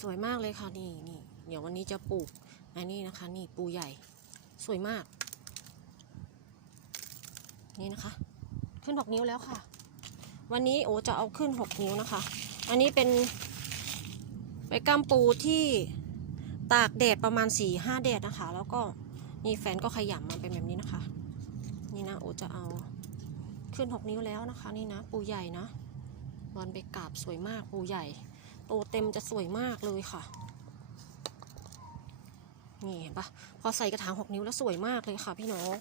สวยมากเลยค่ะนี่นี่เดี๋ยววันนี้จะปลูกอันนี้นะคะ นี่ปูใหญ่สวยมาก นี่นะคะ ขึ้นหกนิ้วแล้วค่ะ วันนี้โอจะเอาขึ้นหกนิ้วนะคะ อันนี้เป็นใบกล้ามปูที่ตากแดดประมาณ4ี่ห้าแดดนะคะ แล้วก็นี่แฟนก็ขยำมาเป็นแบบนี้นะคะ นี่นะโอจะเอาขึ้นหกนิ้วแล้วนะคะ นี่นะ ปูใหญ่นะบอลไปกราบสวยมากปูใหญ่ โตเต็มจะสวยมากเลยค่ะ นี่เห็นปะพอใส่กระถางหกนิ้วแล้วสวยมากเลยค่ะ พี่น้อง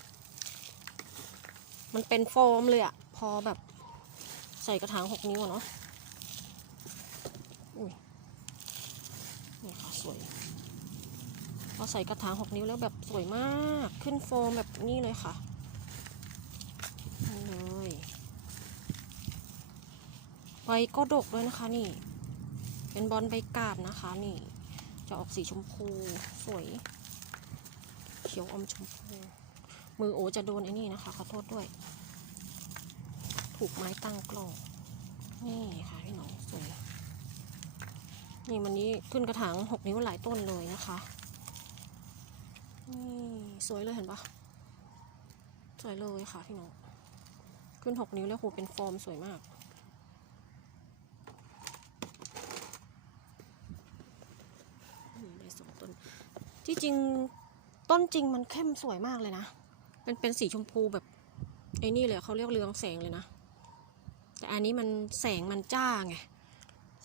มันเป็นโฟมเลยอะพอแบบใส่กระถางหกนิ้วเนาะอุ้ยนี่ค่ะสวยพอใส่กระถางหกนิ้วแล้วแบบสวยมาก ขึ้นโฟมแบบนี้เลยค่ะนี่เลยใบก็ดกด้วยนะคะนี่ เป็นบอลใบกาบนะคะ นี่ จะออกสีชมพูสวย เขียวอมชมพู มือโอจะโดนไอ้นี่นะคะ ขอโทษด้วย ถูกไม้ตั้งกล้องนี่ค่ะพี่น้องสวยนี่วันนี้ขึ้นกระถางหกนิ้วหลายต้นเลยนะคะนี่สวยเลยเห็นปะสวยเลยค่ะพี่น้องขึ้นหกนิ้วแล้วโหเป็นฟอร์มสวยมาก นี่ได้สองต้น ที่จริงต้นจริงมันเข้มสวยมากเลยนะเป็นเป็นสีชมพูแบบไอ้นี่เลยเขาเรียกเรืองแสงเลยนะ แต่อันนี้มันแสงมันจ้าไง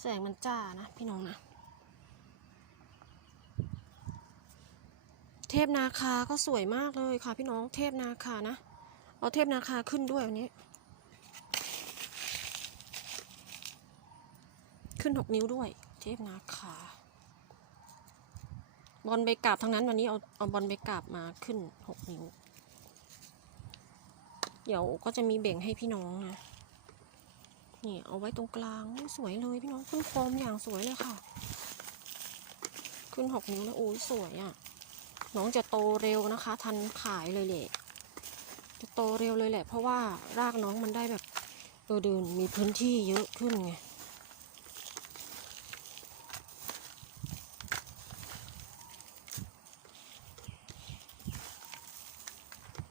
แสงมันจ้านะ พี่น้องนะ เทพนาคาก็สวยมากเลยค่ะ พี่น้องเทพนาคานะ เอาเทพนาคาขึ้นด้วยวันนี้ ขึ้นหกนิ้วด้วย เทพนาคา บอลใบกาบทั้งนั้นวันนี้เอาเอาบอลใบกาบมาขึ้นหกนิ้ว เดี๋ยวก็จะมีแบ่งให้พี่น้องนะนี่เอาไว้ตรงกลางสวยเลยพี่น้องขึ้นโฟมอย่างสวยเลยค่ะ ขึ้นหกนิ้วแล้วโอ้ยสวยอะ่ะน้องจะโตเร็วนะคะ ทันขายเลยแหละจะโตเร็วเลยแหละ เพราะว่ารากน้องมันได้แบบเออเดินมีพื้นที่เยอะขึ้นไง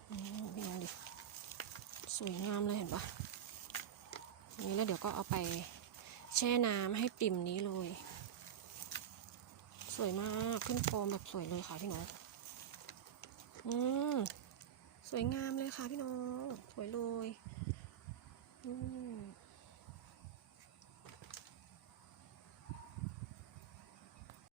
อืมพี่น้องดิ สวยงามเลยเห็นปะนี่แล้วเดี๋ยวก็เอาไปแช่น้ำให้ปิ่มนี้เลย สวยมากขึ้นโฟมแบบสวยเลยค่ะพี่น้องอืมสวยงามเลยค่ะพี่น้อง สวยเลยอืม